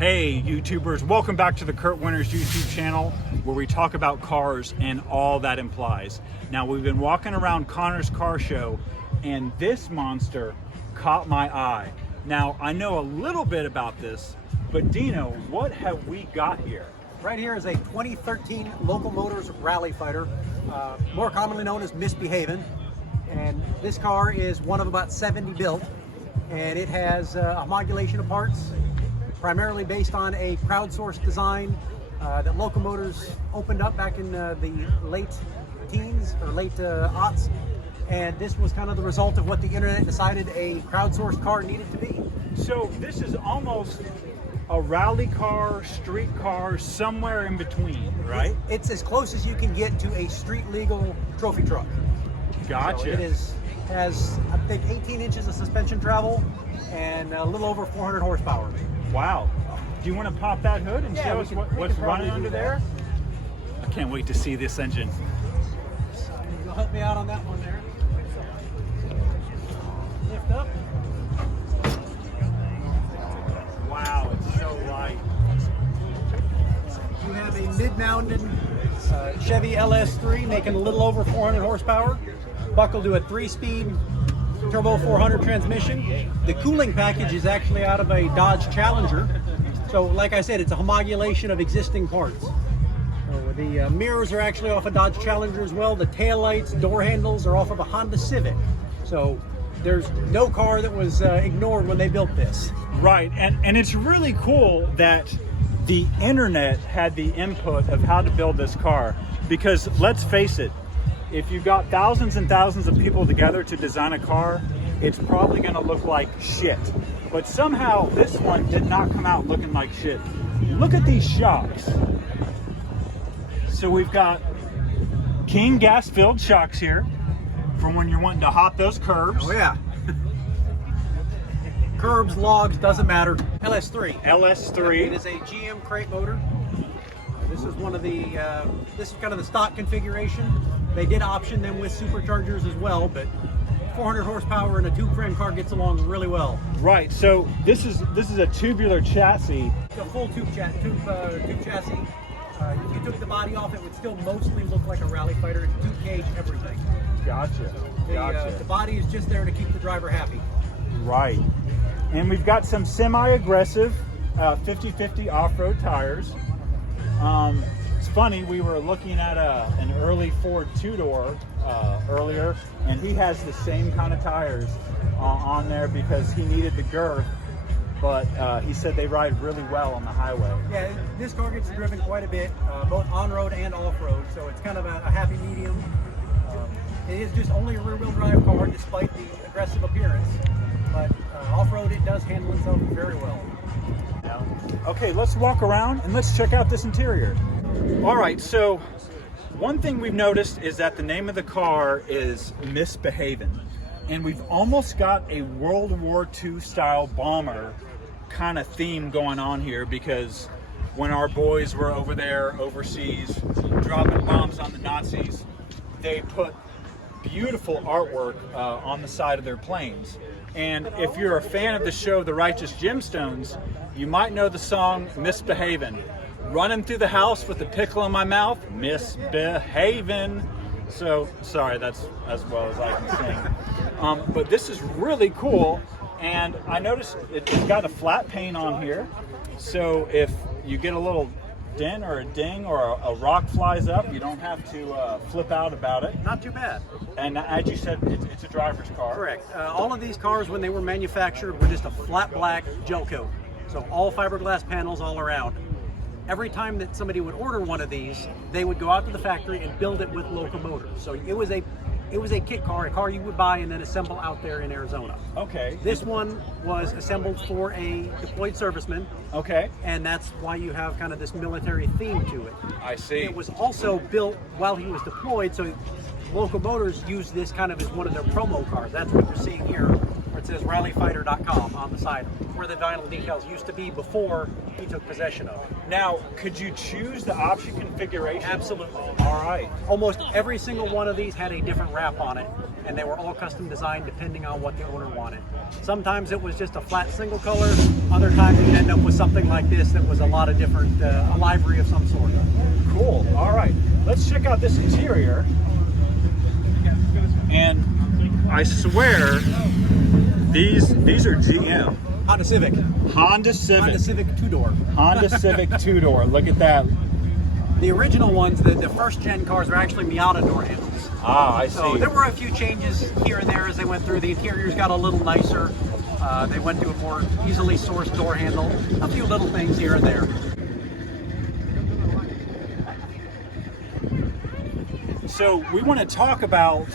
Hey YouTubers, welcome back to the Kurt Winters YouTube channel where we talk about cars and all that implies. Now we've been walking around Connor's car show and this monster caught my eye. Now I know a little bit about this, but Dino, what have we got here? Right here is a 2013 Local Motors Rally Fighter, more commonly known as Misbehavin'. And this car is one of about 70 built, and it has a homologation of parts, primarily based on a crowdsourced design that Local Motors opened up back in the late teens or late aughts. And this was kind of the result of what the internet decided a crowdsourced car needed to be. So this is almost a rally car, street car, somewhere in between, right? It's as close as you can get to a street legal trophy truck. Gotcha. So has, I think, 18 inches of suspension travel and a little over 400 horsepower. Wow. Do you want to pop that hood and show us what's running under there? I can't wait to see this engine. You'll help me out on that one there. Lift up. Wow, it's so light. You have a mid-mounted Chevy LS3 making a little over 400 horsepower, buckled to a 3-speed turbo 400 transmission. The cooling package is actually out of a Dodge Challenger. So like I said, it's a homologation of existing parts. So the mirrors are actually off a Dodge Challenger as well. The taillights, door handles are off of a Honda Civic. So there's no car that was ignored when they built this. Right, and it's really cool that the internet had the input of how to build this car, because let's face it, if you've got thousands and thousands of people together to design a car, it's probably going to look like shit. But somehow this one did not come out looking like shit. Look at these shocks. So we've got King gas-filled shocks here for when you're wanting to hop those curbs. Oh yeah. Curbs, logs, doesn't matter. LS3. LS3. It is a GM crate motor. This is one of the, this is kind of the stock configuration. They did option them with superchargers as well, but 400 horsepower in a tube frame car gets along really well. Right, so this is a tubular chassis. It's a full tube chassis. If you took the body off, it would still mostly look like a rally fighter. It's tube cage, everything. Gotcha. The body is just there to keep the driver happy. Right. And we've got some semi-aggressive 50/50 off-road tires. It's funny, we were looking at an early Ford two-door earlier, and he has the same kind of tires on there because he needed the girth, but he said they ride really well on the highway. Yeah, this car gets driven quite a bit, both on-road and off-road, so it's kind of a happy medium. It is just only a rear-wheel drive car despite the aggressive appearance, but off-road it does handle itself very well. Okay, let's walk around and let's check out this interior. All right, so one thing we've noticed is that the name of the car is Misbehavin', and we've almost got a World War II style bomber kind of theme going on here, because when our boys were over there overseas dropping bombs on the Nazis, they put beautiful artwork on the side of their planes. And if you're a fan of the show The Righteous Gemstones, you might know the song Misbehavin'. Running through the house with a pickle in my mouth, misbehavin'. So, sorry, that's as well as I can sing. But this is really cool, and I noticed it's got a flat pane on here, so if you get a little dent or a ding or a rock flies up, you don't have to flip out about it. Not too bad. And as you said, it's a driver's car. Correct. All of these cars, when they were manufactured, were just a flat black gel coat. So all fiberglass panels all around. Every time that somebody would order one of these, they would go out to the factory and build it with Local Motors. So it was a kit car, a car you would buy and then assemble out there in Arizona. Okay. This one was assembled for a deployed serviceman. Okay. And that's why you have kind of this military theme to it. I see. It was also built while he was deployed, so Local Motors used this kind of as one of their promo cars. That's what you're seeing here, where it says rallyfighter.com on the side, where the vinyl decals used to be before he took possession of it. Now, could you choose the option configuration? Absolutely. All right. Almost every single one of these had a different wrap on it, and they were all custom designed depending on what the owner wanted. Sometimes it was just a flat single color, other times you'd end up with something like this that was a lot of different, a livery of some sort. Cool. All right, let's check out this interior. And I swear, these are GM. Honda Civic. Honda Civic. Honda Civic two-door. Honda Civic two-door. Look at that. The original ones, the first gen cars, are actually Miata door handles. Ah, I see. So there were a few changes here and there as they went through. The interiors got a little nicer. They went to a more easily sourced door handle. A few little things here and there. So we want to talk about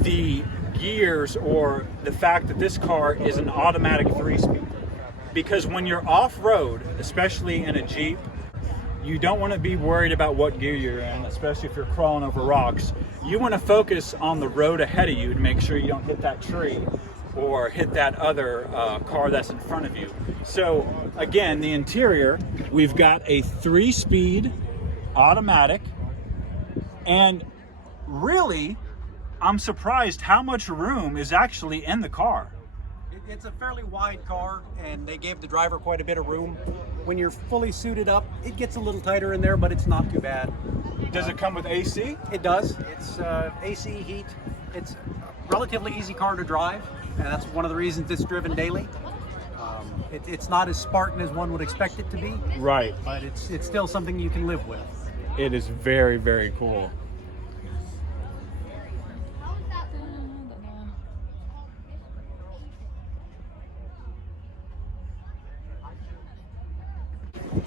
the gears, or the fact that this car is an automatic 3-speed. Because when you're off-road, especially in a Jeep, you don't want to be worried about what gear you're in, especially if you're crawling over rocks. You want to focus on the road ahead of you to make sure you don't hit that tree or hit that other car that's in front of you. So again, the interior, we've got a 3-speed automatic, and really, I'm surprised how much room is actually in the car. It's a fairly wide car, and they gave the driver quite a bit of room. When you're fully suited up, it gets a little tighter in there, but it's not too bad. Does it come with AC? It does. It's AC, heat. It's a relatively easy car to drive, and that's one of the reasons it's driven daily. It's not as Spartan as one would expect it to be. Right. But it's still something you can live with. It is very, very cool.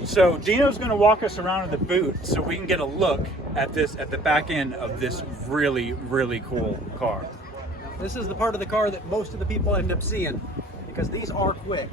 So Dino's going to walk us around to the boot so we can get a look at the back end of this really, really cool car. This is the part of the car that most of the people end up seeing, because these are quick.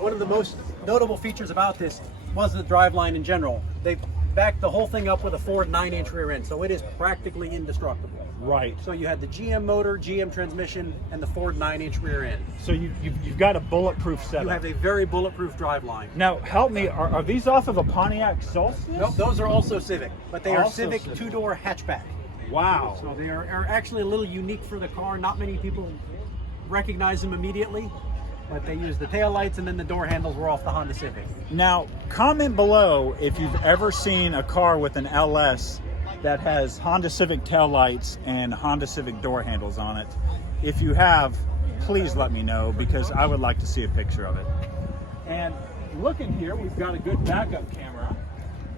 One of the most notable features about this was the driveline in general. They backed the whole thing up with a Ford 9-inch rear end, so it is practically indestructible. Right. So you had the GM motor, GM transmission, and the Ford 9-inch rear end. So you've got a bulletproof setup. You have a very bulletproof driveline. Now, help me, are these off of a Pontiac Solstice? Nope, those are also Civic, but they are Also Civic Civic. two-door hatchback. Wow. So they are actually a little unique for the car. Not many people recognize them immediately, but they use the taillights, and then the door handles were off the Honda Civic. Now, comment below if you've ever seen a car with an LS that has Honda Civic taillights and Honda Civic door handles on it. If you have, please let me know, because I would like to see a picture of it. And look in here, we've got a good backup camera,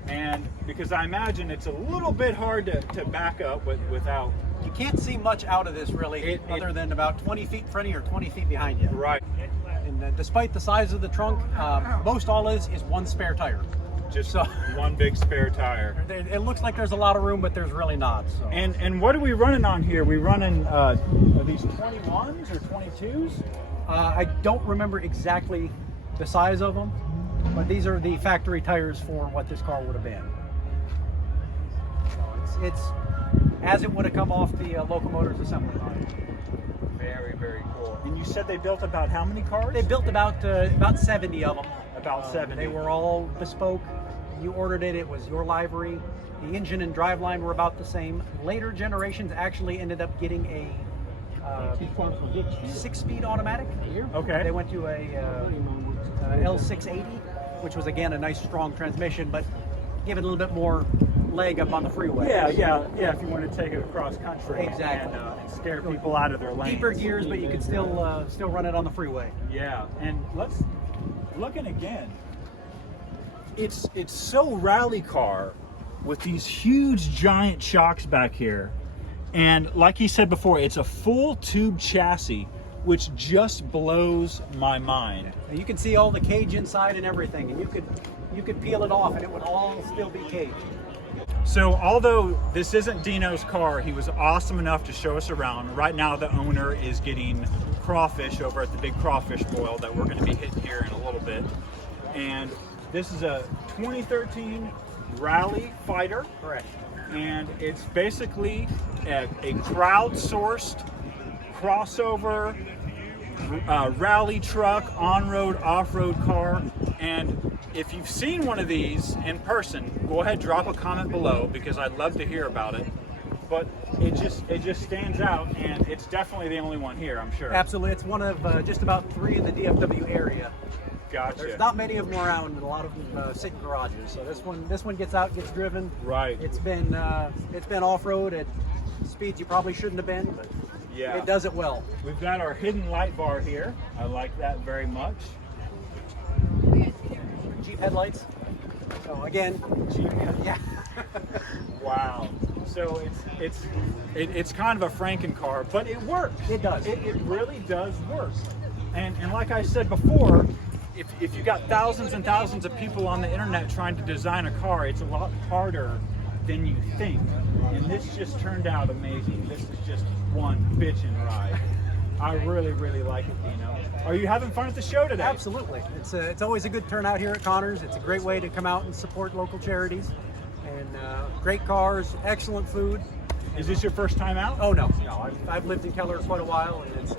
and because I imagine it's a little bit hard to back up without... You can't see much out of this really, other than about 20 feet in front of you or 20 feet behind you. Right. And despite the size of the trunk, most all is one spare tire. Just one big spare tire. It looks like there's a lot of room, but there's really not. So. And what are we running on here? We running are these 21s or 22s? I don't remember exactly the size of them, but these are the factory tires for what this car would have been. So it's as it would have come off the Locomotors assembly line. Very, very cool. And you said they built about how many cars? They built about 70 of them. About 70. They were all bespoke. You ordered it, it was your livery. The engine and driveline were about the same. Later generations actually ended up getting a 6-speed automatic. Okay. They went to a L680, which was again a nice strong transmission, but give it a little bit more leg up on the freeway. Yeah. If you want to take it across country, Exactly. and scare people out of their lanes. Deeper gears, but you could still run it on the freeway. Yeah, and let's looking again. It's so rally car with these huge giant shocks back here, and like he said before, it's a full tube chassis, which just blows my mind. And you can see all the cage inside and everything, and you could peel it off and it would all still be caged. So although this isn't Dino's car, he was awesome enough to show us around. Right now the owner is getting crawfish over at the big crawfish boil that we're going to be hitting here in a little bit. And this is a 2013 Rally Fighter. Correct. And it's basically a crowdsourced crossover rally truck, on-road, off-road car. And if you've seen one of these in person, go ahead, drop a comment below, because I'd love to hear about it. but it just stands out, and it's definitely the only one here, I'm sure. Absolutely, it's one of just about 3 in the DFW area. Gotcha. There's not many of them around, and a lot of them sit in garages. So this one gets out, gets driven. Right. It's been off-road at speeds you probably shouldn't have been, but Yeah. it does it well. We've got our hidden light bar here. I like that very much. Jeep headlights. So again, Jeep. yeah. Wow. So it's kind of a Franken car, but it works. It does. It really does work. And like I said before, if you got thousands and thousands of people on the internet trying to design a car, it's a lot harder than you think. And this just turned out amazing. This is just one bitchin' ride. I really, really like it, Dino. Are you having fun at the show today? Absolutely. It's always a good turnout here at Connors. It's a great way to come out and support local charities. And great cars, excellent food. Is this your first time out? Oh no, I've lived in Keller quite a while, and it's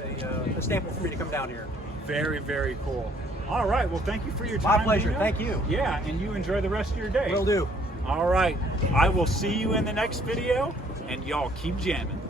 a staple for me to come down here. Very, very cool. All right, well, thank you for your time. My pleasure, Dino. thank you. Yeah, and you enjoy the rest of your day. Will do. All right, I will see you in the next video, and y'all keep jamming.